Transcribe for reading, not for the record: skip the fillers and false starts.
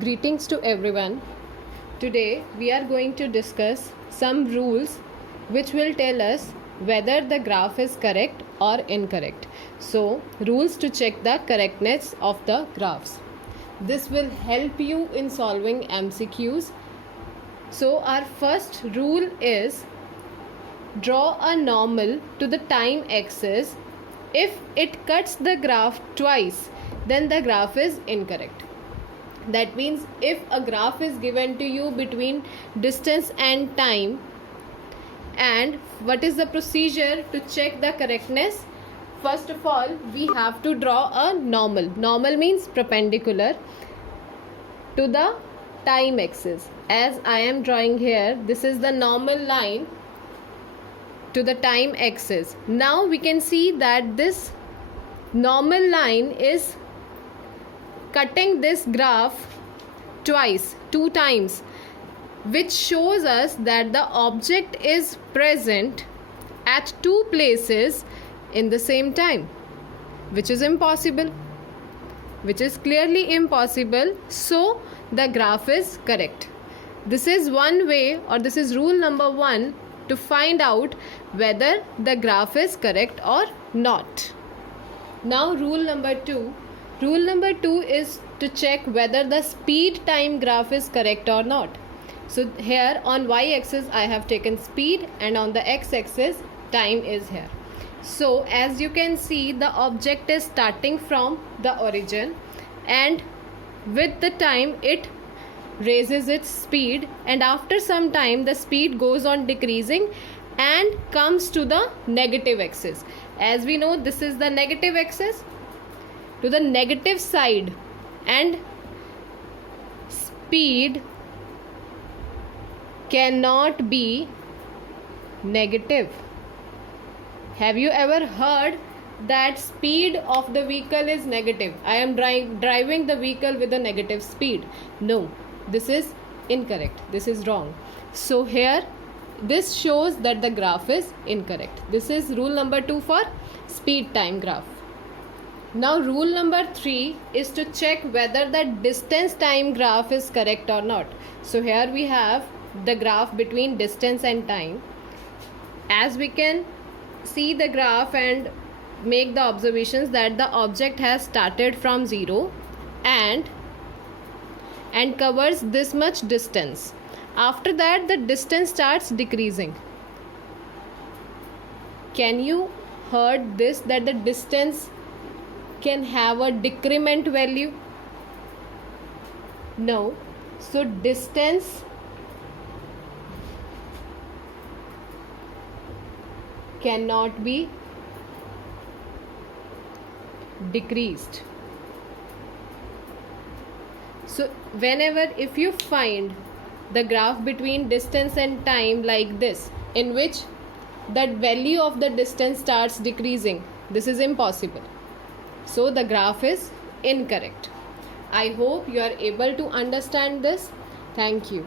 Greetings to everyone. Today we are going to discuss some rules which will tell us whether the graph is correct or incorrect. So, rules to check the correctness of the graphs. This will help you in solving MCQs. So, our first rule is draw a normal to the time axis. If it cuts the graph twice, then the graph is incorrect. That means if a graph is given to you between distance and time, and what is the procedure to check the correctness? First of all, we have to draw a normal. Normal means perpendicular to the time axis. As I am drawing here, this is the normal line to the time axis. Now we can see that this normal line is cutting this graph twice, 2 times, which shows us that the object is present at 2 places in the same time, which is impossible, which is clearly impossible. So the graph is correct. This is one way, or this is rule number 1 to find out whether the graph is correct or not. Now rule number 2. Rule number 2 is to check whether the speed time graph is correct or not. So here on y-axis I have taken speed, and on the x-axis time is here. So as you can see, the object is starting from the origin, and with the time it raises its speed, and after some time the speed goes on decreasing and comes to the negative axis. As we know, this is the negative axis, to the negative side, and speed cannot be negative. Have you ever heard that speed of the vehicle is negative? I am driving the vehicle with a negative speed. No, this is incorrect. This is wrong. So here this shows that the graph is incorrect. This is rule number 2 for speed time graph. Now rule number 3 is to check whether the distance time graph is correct or not. So here we have the graph between distance and time. As we can see the graph and make the observations that the object has started from 0 and covers this much distance. After that the distance starts decreasing. Can you heard this, that the distance can have a decrement value? No. So distance cannot be decreased. So whenever, if you find the graph between distance and time like this, in which that value of the distance starts decreasing, this is impossible. So the graph is incorrect. I hope you are able to understand this. Thank you.